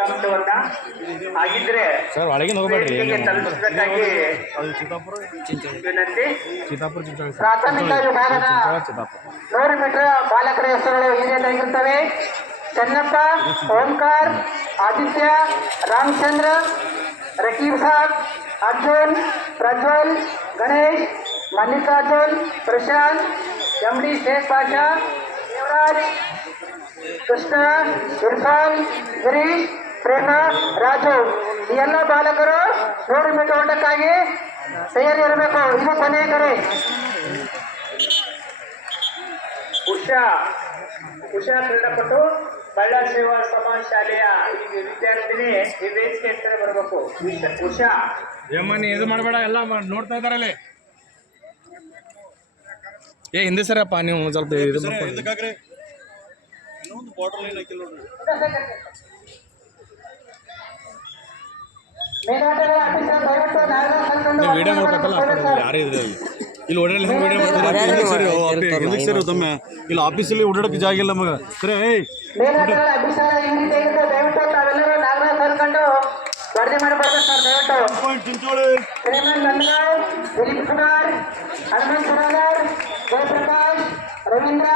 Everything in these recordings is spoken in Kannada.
ಫಲಿತಾಂಶವನ್ನ ಆಗಿದ್ರೆ ಸರ್ ಒಳಗಿನ ಹೋಗಬೇಡ್ರಿ ತಲುಪಿಸಬೇಕಾಗಿ ವಿನಂತಿ. ಚಿಂಚೋಳಿ ಪ್ರಾಥಮಿಕ ವಿಭಾಗದ ನೂರು ಮೀಟರ್ ಬಾಲಕರ ಹೆಸರುಗಳು ಈ ರೀತಿಯಾಗಿರ್ತವೆ ಚೆನ್ನಪ್ಪ ಓಂಕಾರ್ ಆದಿತ್ಯ ರಾಮಚಂದ್ರ ರಕೀಬ್ ಸಾಬ್ ಅರ್ಜುನ್ ಪ್ರಜ್ವಲ್ ಗಣೇಶ್ ಮಲ್ಲಿಕಾರ್ಜುನ್ ಪ್ರಶಾಂತ್ ಎಂ ಡಿ ಶೇಖ್ ಪಾಷಾ ದೇವರಾಜ್ ಕೃಷ್ಣ ಇರ್ಫಾನ್ ಗಿರೀಶ್ ಪ್ರೇಮ ರಾಜು ಈ ಎಲ್ಲ ಬಾಲಕರು ನೂರು ಮೀಟರ್ ಓಟಕ್ಕಾಗಿ ತಯಾರಿರಬೇಕು ಇದು ಕೊನೆಯ ಕರೆ. ಉಷಾ ಉಷಾ ಕ್ರೀಡಾಪಟು ಬಳ್ಳಾರಿ ಸೇವಾ ಸಮಾಜ ಶಾಲೆಯ ಈ ವಿದ್ಯಾರ್ಥಿನಿ ಈ ವೇದಿಕೆ ಹತ್ತಿರ ಬರಬೇಕು. ಉಷಾ- ಉಷಾ. ಏಮನಿ ಇದು ಮಾಡಬೇಡ ಎಲ್ಲ ನೋಡ್ತಾ ನೋಡ್ತಾ ಇದಾರಲ್ಲಿ ಏ ಹಿಂದೆ ಸರಪ್ಪ ನೀವು ಸ್ವಲ್ಪ ಇದು ಮಾಡ್ಕೊಂಡು ಬಾರ್ಡರ್ ಲೈನ್ ಹಾಕಿಲ್ಲ ನಾಲ್ಕು ನೀವು ವಿಡಿಯೋ ಮಾಡ್ಬೇಕಲ್ಲ ಯಾರೇ ಯಾರು ಇದ್ರಲ್ಲಿ ಇಲ್ಲಿ ಓಡಾಡಲಿ ಹೆಂಗೆ ವಿಡಿಯೋ ಮಾಡ್ತಾರೆ ಹಿಂದಕ್ಕೆ ಸರಿ ತಮ್ಮ ಇಲ್ಲಿ ಆಫೀಸಲ್ಲಿ ಓಡಾಡಕ್ಕೆ ಜಾಗ ಇಲ್ಲ ಮಗ ಸರಿ ಏಯ್ ಸರ್ ಚಿಂಚೋಳಿ ಜಯಪ್ರಕಾಶ್ ರವೀಂದ್ರ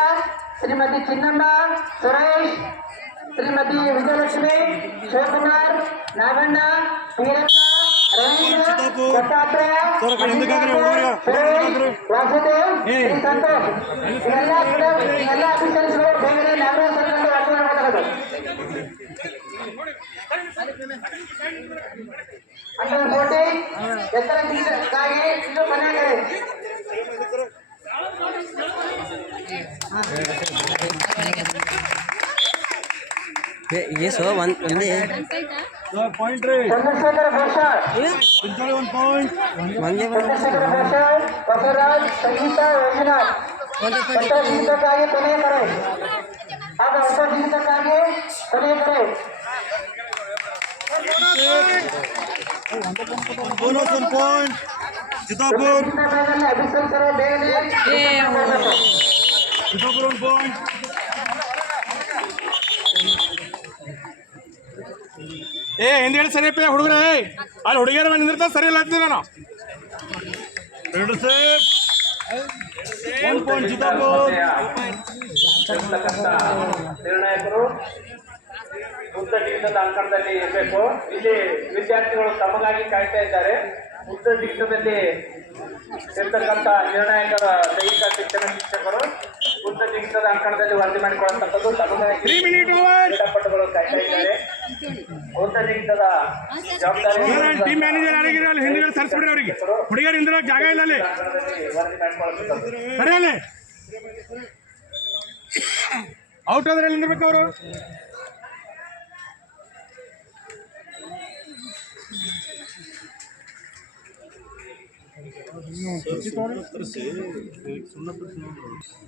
ಶ್ರೀಮತಿ ಚಿನ್ನಮ್ಮ ಸುರೇಶ್ ಶ್ರೀಮತಿ ವಿಜಯಲಕ್ಷ್ಮಿ ಶಿವಕುಮಾರ್ ನಾಗಣ್ಣ ವೀರಪ್ಪ ರವೀಂದ್ರ ದತ್ತಾತ್ರೇಯ ಸರ್, ಆ ಕಡೆ ಹಿಂದಕ್ಕೆ ಹಾಕ್ರಿ, ಹುಡುಗ್ರು. ಸುರೇಶ್ ವಾಸುದೇವ್ ಶ್ರೀ ಸಂತೋಷ್ ಇವೆಲ್ಲ ಇವೆಲ್ಲ ಅಫಿಷಿಯಲ್ಸ್ಗಳು ಬೇಗನೆ ನಾಗರಾಜ್ ಸರ್ಕೊಂಡು ವರದಿ ಮಾಡಬೇಕಾಗುತ್ತೆ ಅಂಡರ್ ಫೋರ್ಟೀನ್ ಎತ್ತರ ಜಿಲ್ಲೆಗಾಗಿ ಇದು ಮನೆಯಾಗರೆ ಏಸು ಒಂದ್ ಒಂದೇ ಸರ್ ಪಾಯಿಂಟ್ ರೀ ಚಂದ್ರಶೇಖರ ಘೋಷಾಲ್ ಚಿಂಚೋಳಿ ಒಂದು ಪಾಯಿಂಟ್ ಒಂದೇ ಚಂದ್ರಶೇಖರ ಘೋಷಾಲ್ ಬಸವರಾಜ್ ಸಂಗೀತ ಯೋಜನಾಥ್ ಹೊಸ ಜೀವಿತಕ್ಕಾಗಿ ಕೊನೆಯ ಕರೆ ಆಗ ಹೊಸ ಜೀವಿತಕ್ಕಾಗಿ ಕೊನೆಯ ಕರೆ ಬೋನಸ್ ಒಂದು ಪಾಯಿಂಟ್ ಚಿತ್ತಾಪುರ್ ಜೀವಿತಕ್ಕಾಗಲ್ಲಿ ಅಭಿಷೇಕರು ಬೇಗನೆ ಏ ಹಿಂದೆ ಹೇಳಿ ಸರಿಯಪ್ಪ ಹುಡುಗರೇ ಅಲ್ಲಿ ಹುಡುಗಿಯರ ಮೇಲೆ ಸರಿ ಇಲ್ಲ ಅಂತೀನಿ ನಾನು ನಿರ್ಣಾಯಕರು ಬುದ್ಧ ಜಿಗಿತದ ಅಂಕಣದಲ್ಲಿ ಇರಬೇಕು. ಇಲ್ಲಿ ವಿದ್ಯಾರ್ಥಿಗಳು ತಮಗಾಗಿ ಕಾಯ್ತಾ ಇದ್ದಾರೆ. ಬುದ್ಧ ಜಿಗಿತದಲ್ಲಿ ಇರ್ತಕ್ಕಂಥ ನಿರ್ಣಾಯಕರ ದೈಹಿಕ ಶಿಕ್ಷಣ ಶಿಕ್ಷಕರು. ಬುದ್ಧ ಜಿಗಿತದ ಅಂಕಣದಲ್ಲಿ ವರದಿ ಮಾಡಿಕೊಳ್ಳತಕ್ಕದ್ದು ಕ್ರೀಡಾಪಟುಗಳು ಕಾಯ್ತಾ ಇದ್ದಾರೆ. ಬುದ್ಧ ಜಿಗಿತದ ಜವಾಬ್ದಾರಿ ಟೀಮ್ ಮ್ಯಾನೇಜರ್ ಯಾರಿಗಿರೋ ಅಲ್ಲಿ ಹಿಂದೆ ಸರಿಸ್ಬಿಡ್ರಿ ಅವರಿಗೆ. ಹುಡುಗಿಯರು ಹಿಂದಿರೋ ಜಾಗ ಇಲ್ಲ ವರದಿ ಮಾಡಿಕೊಳ್ಳತಕ್ಕದ್ದು ಸರಿ ಅಲ್ಲಿ. ಔಟ್ ಆದ್ರೆ ಎಲ್ಲಿ ನಿಂದಿರ್ಬೇಕು ಅವರು.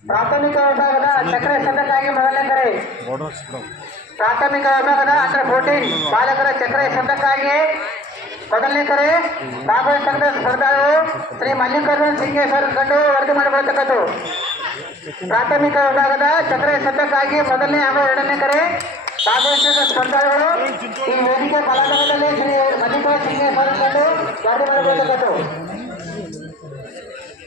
ಪ್ರಾಥಮಿಕ ವಿಭಾಗದ ಚಕ್ರ ಶಬ್ದಕ್ಕಾಗಿ ಮೊದಲನೇ ಕರೆ ಪ್ರಾಥಮಿಕ ವಿಭಾಗದ ಅಂದ್ರೆ ಫೋರ್ಟೀನ್ ಬಾಲಕರ ಚಕ್ರ ಶಬ್ದಕ್ಕಾಗಿ ಮೊದಲನೇ ಕರೆ ಭಾಗವಹಿಸಿದ ಸ್ಪರ್ಧಾಳು ಶ್ರೀ ಮಲ್ಲಿಕಾರ್ಜುನ್ ಸಿಂಗೇಶ್ವರ ಕಂಡು ವರದಿ ಮಾಡಿಕೊಳ್ಳತಕ್ಕದ್ದು. ಪ್ರಾಥಮಿಕ ವಿಭಾಗದ ಚಕ್ರ ಶಬ್ದಕ್ಕಾಗಿ ಮೊದಲನೇ ಹಾಗೂ ಎರಡನೇ ಕರೆ ಭಾಗವಹಿಸಿದ ಸ್ಪರ್ಧಾಳುಗಳು ಈ ವೇದಿಕೆ ಕಲಾಕಾರದಲ್ಲಿ ಶ್ರೀ ಮಲ್ಲಿಕಾ ಸಿಂಗೇಶ್ವರ ಕಂಡು ವರದಿ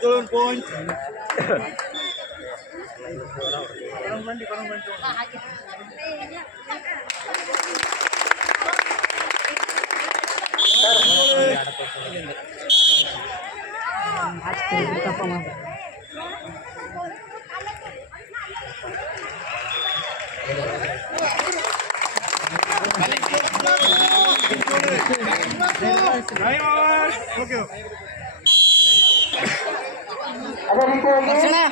Tulong point. Thank you. ಅದೇ ಅದೇ ರೀತಿಯಾಗಿ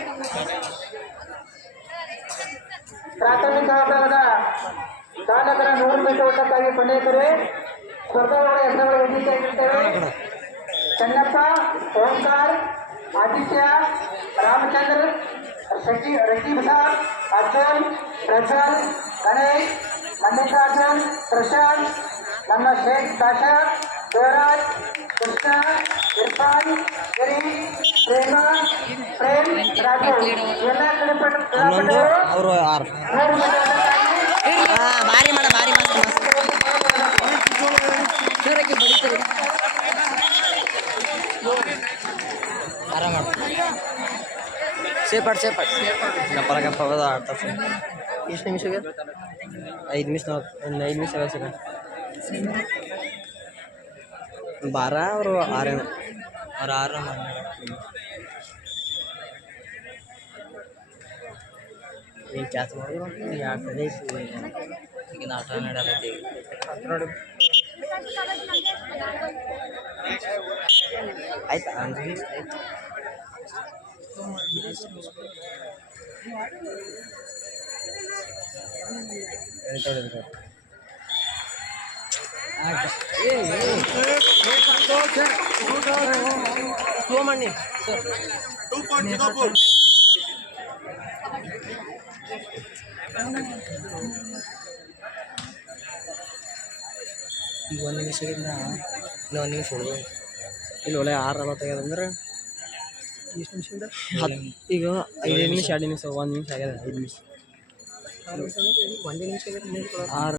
ಪ್ರಾಥಮಿಕ ವಿಭಾಗದ ಬಾಲಕರ ನೂರು ಮೀಟರ್ ಓಟಕ್ಕಾಗಿ ಪಂಡಿತರು ಸ್ಪರ್ಧಾಗಳ ಹೆಸರುಗಳು ಈ ರೀತಿಯಾಗಿರ್ತವೆ ಚೆನ್ನಪ್ಪ ಓಂಕಾರ್ ಆದಿತ್ಯ ರಾಮಚಂದ್ರ ಶಕಿ ರಕೀಬ್ ಸಾಬ್ ಅರ್ಜುನ್ ಪ್ರಜ್ವಲ್ ಗಣೇಶ್ ಮಲ್ಲಿಕಾರ್ಜುನ್ ಪ್ರಶಾಂತ್ ನಮ್ಮ ಶೇಖ್ ಬಾಷಾ ದೇವರಾಜ್ ಕೃಷ್ಣ ಇರ್ಫಾನ್ ಗಿರಿ ಪ್ರೇಮ ಪ್ರೇಮ್ ರಾಜು ಎಲ್ಲ ಕ್ರೀಡಾಪಟು ಹನ್ನೊಂದು ಕ್ರೀಡಾಪಟುಗಳು ಅವರು ಆರು ನೂರು ಮೀಟರ್ ಓಟಕ್ಕಾಗಿ ಹಾಂ ಭಾರಿ ಮಾಡ ಭಾರಿ ಮಸ್ತ್ ಮಸ್ತ್ ಜೋರಾಗಿ ಬಡಿತೀರಿ ಆರಾಮ ಸೇಪಾಟ್ ಸೇಪಾಟ್ ಗಪ್ಪಲ ಗಪ್ಪ ಹೋದ ಆಡ್ತಾ ಎಷ್ಟು ನಿಮಿಷ ಐದು ನಿಮಿಷ ಒಂದು ಐದು ನಿಮಿಷ ಸೆಕೆಂಡ್ ಬಾರ ಅವರು ಆರೇನು ಅವ್ರು ಆರು ಏನು ಕ್ಯಾಚ್ ಮಾಡಿದ್ರು ಎರಡು ಸಲ ಈಗ ಆಟ ನಡೆಯಲೈತಿ ನೋಡಿ ಆಯ್ತಾ ಅಂದ್ರೆ ಸ್ಲೋ ಮಾಡಿ ಸರ್ ಈಗ ಒಂದು ನಿಮಿಷ ಆಗಿದ್ನ ಇನ್ನು ನಿಮಿಷ ಹೊಡೆದು ಇಲ್ಲಿ ಒಳ್ಳೆ ಆರು ನಲವತ್ತೈದು ಎಷ್ಟು ನಿಮಿಷದಿಂದ ಈಗ ಐದು ನಿಮಿಷ, ಎರಡು ನಿಮಿಷ, ಒಂದು ನಿಮಿಷ ಆಗ್ಯದ, ಐದು ನಿಮಿಷ. ఆరు